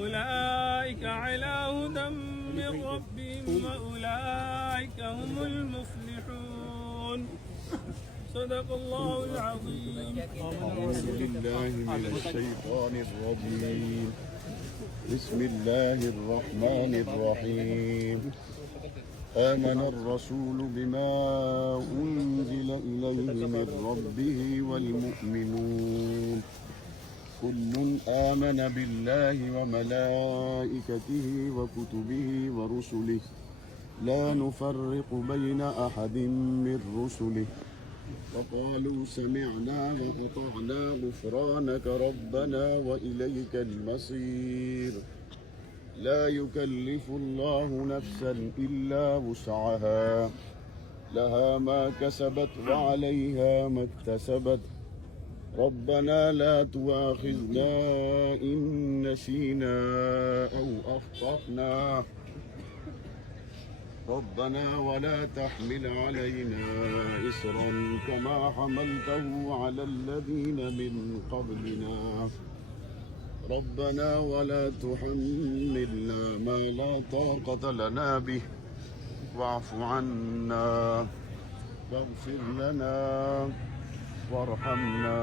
أولئك على هدى من ربهم وأولئك هم المفلحون. صدق الله العظيم. أعوذ بالله من الشيطان الرجيم. بسم الله الرحمن الرحيم. آمن الرسول بما أنزل إليه من ربه والمؤمنون كل آمن بالله وملائكته وكتبه ورسله لا نفرق بين أحد من رسله وقالوا سمعنا وأطعنا غفرانك ربنا وإليك المصير. لا يكلف الله نفسا إلا وسعها لها ما كسبت وعليها ما اكتسبت. ربنا لا تؤاخذنا إن نسينا أو أخطأنا ربنا ولا تحمل علينا إصرا كما حملته على الذين من قبلنا ربنا ولا تحملنا ما لا طاقة لنا به واعف عنا واغفر لنا وارحمنا.